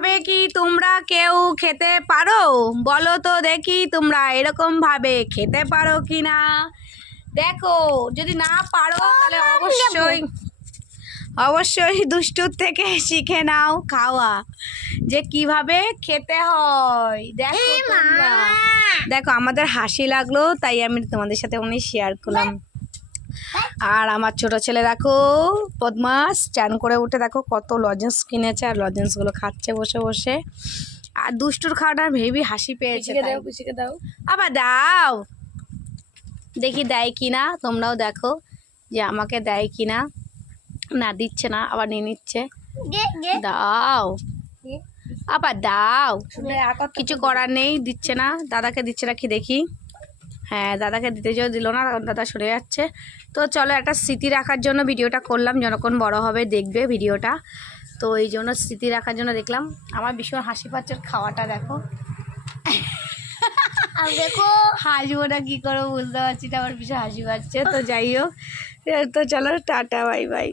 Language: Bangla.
ভাবে কি তোমরা কেউ খেতে পারো? বলো তো দেখি তোমরা এরকম ভাবে খেতে পারো কি না। দেখো যদি না পারো তাহলে অবশ্যই দুষ্টুর থেকে শিখে নাও খাওয়া, যে কিভাবে খেতে হয়। দেখো তোমরা, দেখো আমাদের হাসি লাগলো তাই আমি তোমাদের সাথে অনেক শেয়ার করলাম। আর আমার ছোট ছেলে দেখো বদমাস, চান করে উঠে দেখো কত লজেন্স কিনেছে আর লজেন্সগুলো খাচ্ছে বসে বসে। আর দুষ্টুর খাওয়াটা ভেবি হাসি পেয়েছে। দাও আবার দাও, দেখি দেয় কিনা, তোমরাও দেখো যে আমাকে দেয় কিনা। না দিচ্ছে না, আবার নিয়ে নিচ্ছে। দাও আবার দাও, কিছু করার নেই, দিচ্ছে না। দাদাকে দিচ্ছে না কি দেখি, হ্যাঁ দাদাকে দিতে যেও দিল না, দাদা সরে যাচ্ছে। তো চলো একটা স্মৃতি রাখার জন্য ভিডিওটা করলাম, যখন বড় হবে দেখবে ভিডিওটা, তো এই জন্য স্মৃতি রাখার জন্য দেখলাম। আমার ভীষণ হাসি পাচ্ছে খাওয়াটা দেখো, দেখো হাসবো না কি করবো বুঝতে পারছি না, আমার ভীষণ হাসি পাচ্ছে। তো যাই হোক, তো চলো টাটা বাই বাই।